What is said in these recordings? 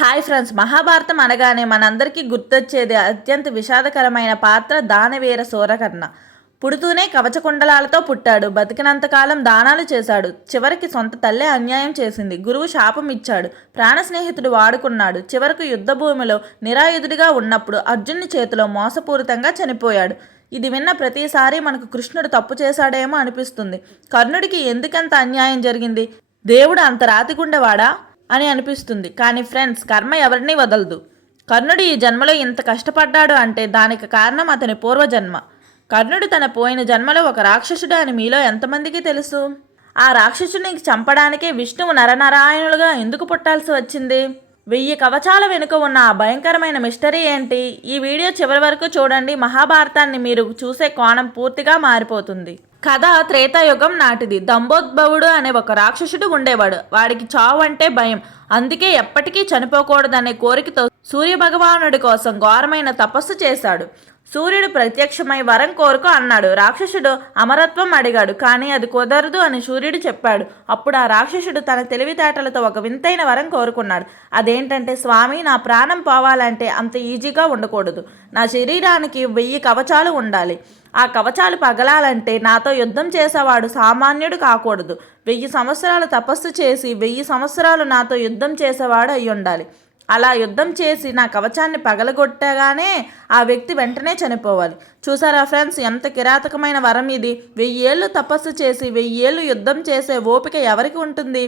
Hi friends, Mahabharatam అనగానే మనందరికీ గుర్తొచ్చేది అత్యంత విషాదకరమైన పాత్ర దానవీర సూరకర్ణ. పుడుతూనే కవచకుండలాలతో పుట్టాడు. బతికినంతకాలం దానాలు చేశాడు. చివరికి సొంత తల్లే అన్యాయం చేసింది. గురువు శాపం ఇచ్చాడు. ప్రాణ స్నేహితుడు వాడుకున్నాడు. చివరకు యుద్ధభూమిలో నిరాయుధుడిగా ఉన్నప్పుడు అర్జునుని చేతిలో మోసపూరితంగా చనిపోయాడు. ఇది విన్న ప్రతిసారి మనకు కృష్ణుడు తప్పు చేశాడేమో అనిపిస్తుంది. కర్ణుడికి ఎందుకంత అన్యాయం జరిగింది? దేవుడు అంత రాతిగుండెవాడా అని అనిపిస్తుంది. కానీ ఫ్రెండ్స్, కర్మ ఎవరిని వదలదు. కర్ణుడు ఈ జన్మలో ఇంత కష్టపడ్డాడు అంటే దానికి కారణం అతని పూర్వజన్మ. కర్ణుడు తన పోయిన జన్మలో ఒక రాక్షసుడు అని మీలో ఎంతమందికి తెలుసు? ఆ రాక్షసుని చంపడానికే విష్ణువు నరనారాయణులుగా ఎందుకు పుట్టాల్సి వచ్చింది? 1000 కవచాల వెనుక ఉన్న ఆ భయంకరమైన మిస్టరీ ఏంటి? ఈ వీడియో చివరి వరకు చూడండి. మహాభారతాన్ని మీరు చూసే కోణం పూర్తిగా మారిపోతుంది. కథ త్రేతాయుగం నాటిది. దంభోద్భవుడు అనే ఒక రాక్షసుడు ఉండేవాడు. వాడికి చావు అంటే భయం. అందుకే ఎప్పటికీ చనిపోకూడదనే కోరికతో సూర్యభగవానుడి కోసం ఘోరమైన తపస్సు చేశాడు. సూర్యుడు ప్రత్యక్షమై వరం కోరుకు అన్నాడు. రాక్షసుడు అమరత్వం అడిగాడు. కానీ అది కుదరదు అని సూర్యుడు చెప్పాడు. అప్పుడు ఆ రాక్షసుడు తన తెలివితేటలతో ఒక వింతైన వరం కోరుకున్నాడు. అదేంటంటే, స్వామి, నా ప్రాణం పోవాలంటే అంత ఈజీగా ఉండకూడదు. నా శరీరానికి 1000 కవచాలు ఉండాలి. ఆ కవచాలు పగలాలంటే నాతో యుద్ధం చేసేవాడు సామాన్యుడు కాకూడదు. 1000 సంవత్సరాలు తపస్సు చేసి 1000 సంవత్సరాలు నాతో యుద్ధం చేసేవాడు అయి ఉండాలి. అలా యుద్ధం చేసి నా కవచాన్ని పగలగొట్టగానే ఆ వ్యక్తి వెంటనే చనిపోవాలి. చూసారా ఫ్రెండ్స్, ఎంత కిరాతకమైన వరం ఇది! 1000 ఏళ్ళు తపస్సు చేసి 1000 ఏళ్ళు యుద్ధం చేసే ఓపిక ఎవరికి ఉంటుంది?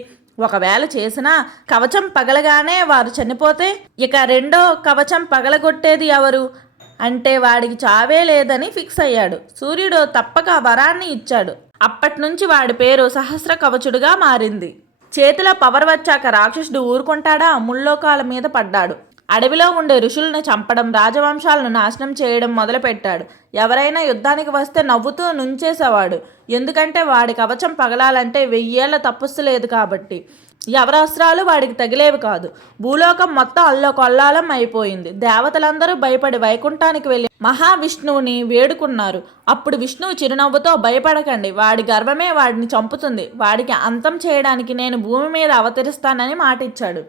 ఒకవేళ చేసినా కవచం పగలగానే వారు చనిపోతే ఇక రెండో కవచం పగలగొట్టేది ఎవరు? అంటే వాడికి చావే లేదని ఫిక్స్ అయ్యాడు. సూర్యుడు తప్పక వరాన్ని ఇచ్చాడు. అప్పట్నుంచి వాడి పేరు సహస్ర కవచుడుగా మారింది. చేతిలో పవర్ వచ్చాక రాక్షసుడు ఊరుకుంటాడా? ముల్లోకాల మీద పడ్డాడు. అడవిలో ఉండే ఋషులను చంపడం, రాజవంశాలను నాశనం చేయడం మొదలుపెట్టాడు. ఎవరైనా యుద్ధానికి వస్తే నవ్వుతూ నుంచేసేవాడు. ఎందుకంటే వాడి కవచం పగలాలంటే 1000 ఏళ్ల తపస్సు లేదు కాబట్టి. ఎవరి అస్త్రాలు వాడికి తగిలేవి కాదు. భూలోకం మొత్తం అల్లకొల్లాలం అయిపోయింది. దేవతలందరూ భయపడి వైకుంఠానికి వెళ్ళి మహావిష్ణువుని వేడుకున్నారు. అప్పుడు విష్ణువు చిరునవ్వుతో, భయపడకండి, వాడి గర్వమే వాడిని చంపుతుంది. వాడికి అంతం చేయడానికి నేను భూమి మీద అవతరిస్తానని మాటిచ్చాడు.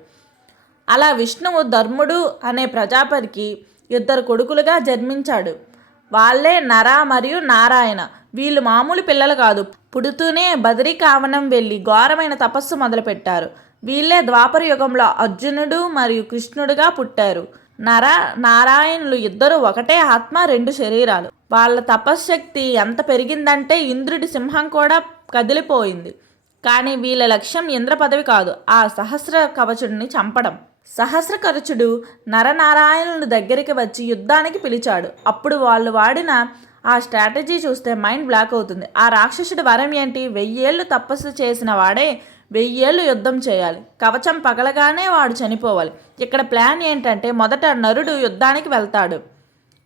అలా విష్ణువు ధర్ముడు అనే ప్రజాపతికి 2 కొడుకులుగా జన్మించాడు. వాళ్ళే నర మరియు నారాయణ. వీళ్ళు మామూలు పిల్లలు కాదు. పుడుతూనే బదరీకావనం వెళ్ళి ఘోరమైన తపస్సు మొదలుపెట్టారు. వీళ్ళే ద్వాపర యుగంలో అర్జునుడు మరియు కృష్ణుడుగా పుట్టారు. నారాయణులు ఇద్దరు ఒకటే ఆత్మ, 2 శరీరాలు. వాళ్ళ తపశ్శక్తి ఎంత పెరిగిందంటే ఇంద్రుడి సింహం కూడా కదిలిపోయింది. కానీ వీళ్ళ లక్ష్యం ఇంద్ర పదవి కాదు, ఆ సహస్ర కవచుడిని చంపడం. సహస్రకవచుడు నరనారాయణుల దగ్గరికి వచ్చి యుద్ధానికి పిలిచాడు. అప్పుడు వాళ్ళు వాడిన ఆ స్ట్రాటజీ చూస్తే మైండ్ బ్లాక్ అవుతుంది. ఆ రాక్షసుడి వరం ఏంటి? 1000 ఏళ్ళు తపస్సు చేసిన వాడే 1000 ఏళ్ళు యుద్ధం చేయాలి. కవచం పగలగానే వాడు చనిపోవాలి. ఇక్కడ ప్లాన్ ఏంటంటే, మొదట నరుడు యుద్ధానికి వెళ్తాడు.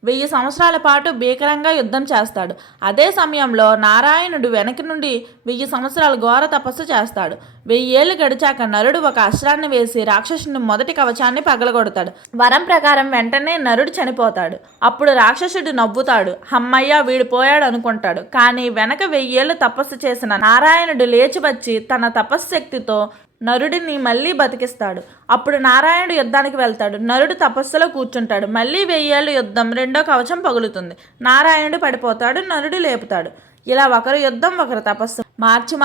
1000 సంవత్సరాల పాటు భీకరంగా యుద్ధం చేస్తాడు. అదే సమయంలో నారాయణుడు వెనక నుండి 1000 సంవత్సరాలు ఘోర తపస్సు చేస్తాడు. 1000 ఏళ్ళు గడిచాక నరుడు ఒక అస్త్రాన్ని వేసి రాక్షసుని మొదటి కవచాన్ని పగలగొడతాడు. వరం ప్రకారం వెంటనే నరుడు చనిపోతాడు. అప్పుడు రాక్షసుడు నవ్వుతాడు. హమ్మయ్య, వీడు పోయాడు అనుకుంటాడు. కానీ వెనక 1000 ఏళ్ళు తపస్సు చేసిన నారాయణుడు లేచి వచ్చి తన తపశ్శక్తితో నరుడిని మళ్ళీ బతికిస్తాడు. అప్పుడు నారాయణుడు యుద్ధానికి వెళ్తాడు. నరుడు తపస్సులో కూర్చుంటాడు. మళ్ళీ 1000 ఏళ్ళు యుద్ధం, రెండో కవచం పగులుతుంది. నారాయణుడు పడిపోతాడు. నరుడు లేపుతాడు. ఇలా ఒకరు యుద్ధం, ఒకరు తపస్సు,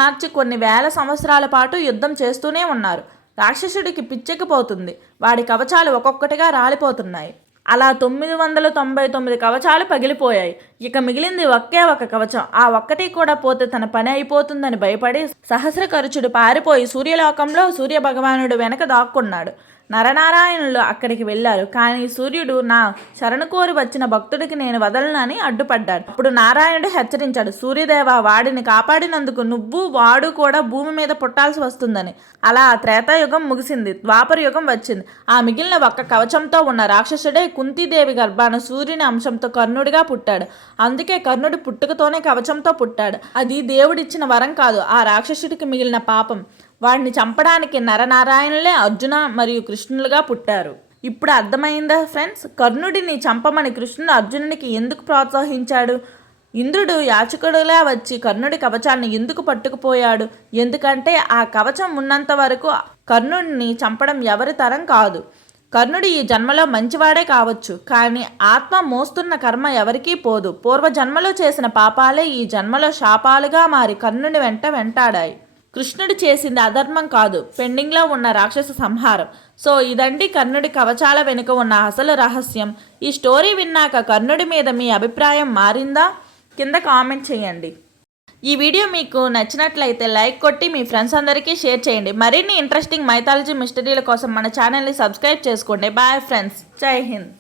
మార్చి కొన్ని వేల సంవత్సరాల పాటు యుద్ధం చేస్తూనే ఉన్నారు. రాక్షసుడికి పిచ్చెక్కిపోతుంది. వాడి కవచాలు ఒక్కొక్కటిగా రాలిపోతున్నాయి. అలా 999 కవచాలు పగిలిపోయాయి. ఇక మిగిలింది ఒకే ఒక కవచం. ఆ ఒక్కటి కూడా పోతే తన పని అయిపోతుందని భయపడి సహస్రకవచుడు పారిపోయి సూర్యలోకంలో సూర్యభగవానుడు వెనక దాక్కున్నాడు. నరనారాయణులు అక్కడికి వెళ్ళారు. కానీ సూర్యుడు నా శరణు కోరి వచ్చిన భక్తుడికి నేను వదలను అని అడ్డుపడ్డాడు. అప్పుడు నారాయణుడు హెచ్చరించాడు. సూర్యదేవ, వాడిని కాపాడినందుకు నువ్వు వాడు కూడా భూమి మీద పుట్టాల్సి వస్తుందని. అలా త్రేతాయుగం ముగిసింది. ద్వాపర యుగం వచ్చింది. ఆ మిగిలిన ఒక్క కవచంతో ఉన్న రాక్షసుడే కుంతీదేవి గర్భాన సూర్యుని అంశంతో కర్ణుడిగా పుట్టాడు. అందుకే కర్ణుడి పుట్టుకతోనే కవచంతో పుట్టాడు. అది దేవుడిచ్చిన వరం కాదు, ఆ రాక్షసుడికి మిగిలిన పాపం. వాడిని చంపడానికి నరనారాయణులే అర్జున మరియు కృష్ణులుగా పుట్టారు. ఇప్పుడు అర్థమైందా ఫ్రెండ్స్? కర్ణుడిని చంపమని కృష్ణుడు అర్జునునికి ఎందుకు ప్రోత్సహించాడు? ఇంద్రుడు యాచకుడులా వచ్చి కర్ణుడి కవచాన్ని ఎందుకు పట్టుకుపోయాడు? ఎందుకంటే ఆ కవచం ఉన్నంత వరకు కర్ణుడిని చంపడం ఎవరి తరం కాదు. కర్ణుడు ఈ జన్మలో మంచివాడే కావచ్చు, కానీ ఆత్మ మోస్తున్న కర్మ ఎవరికీ పోదు. పూర్వజన్మలో చేసిన పాపాలే ఈ జన్మలో శాపాలుగా మారి కర్ణుని వెంట వెంటాడాయి. కృష్ణుడు చేసింది అధర్మం కాదు, పెండింగ్లో ఉన్న రాక్షస సంహారం. సో ఇదండి కర్ణుడి కవచాల వెనుక ఉన్న అసలు రహస్యం. ఈ స్టోరీ విన్నాక కర్ణుడి మీద మీ అభిప్రాయం మారిందా? కింద కామెంట్ చేయండి. ఈ వీడియో మీకు నచ్చినట్లయితే లైక్ కొట్టి మీ ఫ్రెండ్స్ అందరికీ షేర్ చేయండి. మరిన్ని ఇంట్రెస్టింగ్ మైథాలజీ మిస్టరీల కోసం మన ఛానల్ని సబ్స్క్రైబ్ చేసుకోండి. బాయ్ ఫ్రెండ్స్, జై హింద్.